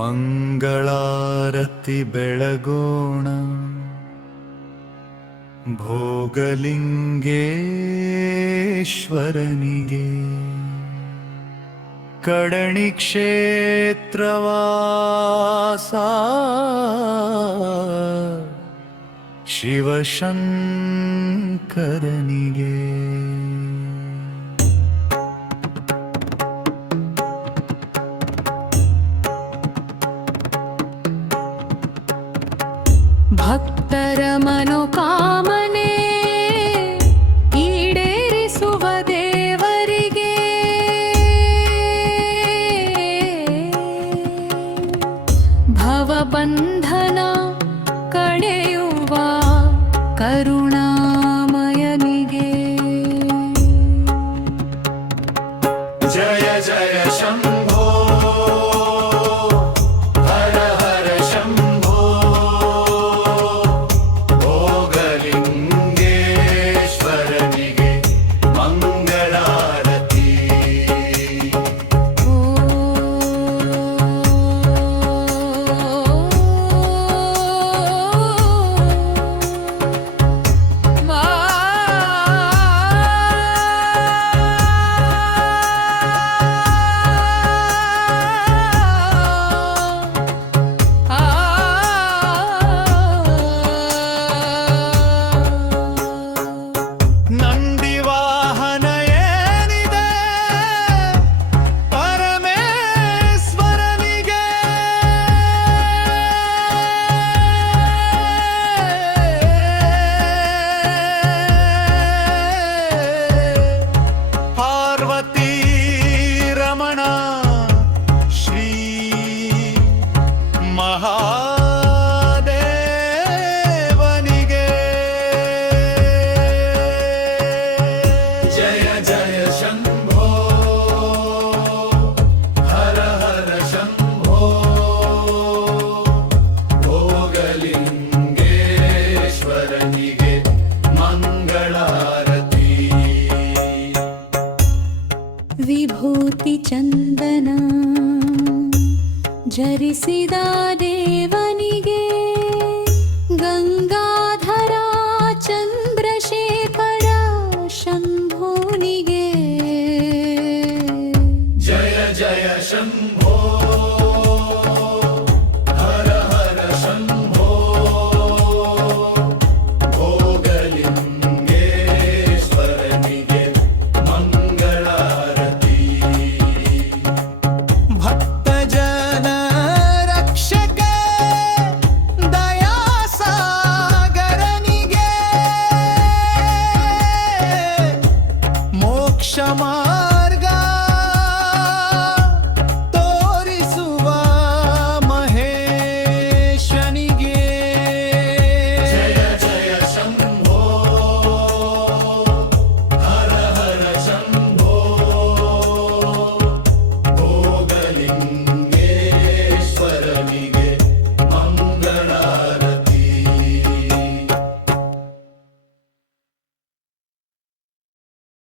ಮಂಗಳಾರತಿ ಬೆಳಗೋಣ ಭೋಗಲಿಂಗೇಶ್ವರನಿಗೆ ಕಡಣಿ ಕ್ಷೇತ್ರವಾಸ ಶಿವಶಂಕರನಿಗೆ ಭಕ್ತರ ಮನೋಕಾಮನೆ ಈಡೇರಿಸುವ ದೇವರಿಗೆ ಭವಬಂಧನ ಕಳೆಯುವ ಕರುಣಾಮಯನಿಗೆ ಜಯ ಜಯ ಶಂಭೋ ಹರ ಹರ ಶಂಭೋ ಭೋಗಲಿಂಗೇಶ್ವರನಿಗೆ ಮಂಗಳಾರತಿ ನಂದಿ ವಾಹನ ಏನಿದೆ ಪರಮೇಶ್ವರನಿಗೆ ಪಾರ್ವತಿ ರಮಣ ಶ್ರೀ ಮಹಾದೇವನಿಗೆ ಜಯ ಜಯ ಶಂಭೋ ಹರ ಹರ ಶಂಭೋ ಭೋಗಲಿಂಗೇಶ್ವರನಿಗೆ ಮಂಗಳಾರತಿ ವಿಭೂತಿ ಚಂದನ ಜರಿಸಿದ ದೇವನಿಗೆ ಗಂಗಾಧರ ಚಂದ್ರಶೇಖರ ಶಂಭುನಿಗೆ ಜಯ ಜಯ ಶಂಭೋ ಹರ ಹರ ಶಂಭೋ ಭೋಗಲಿಂಗೇಶ್ವರನಿಗೆ ಮಂಗಳಾರತಿ ಭಕ್ತ ಜನ ರಕ್ಷಕ ದಯಾಸಾಗರನಿಗೆ ಮೋಕ್ಷ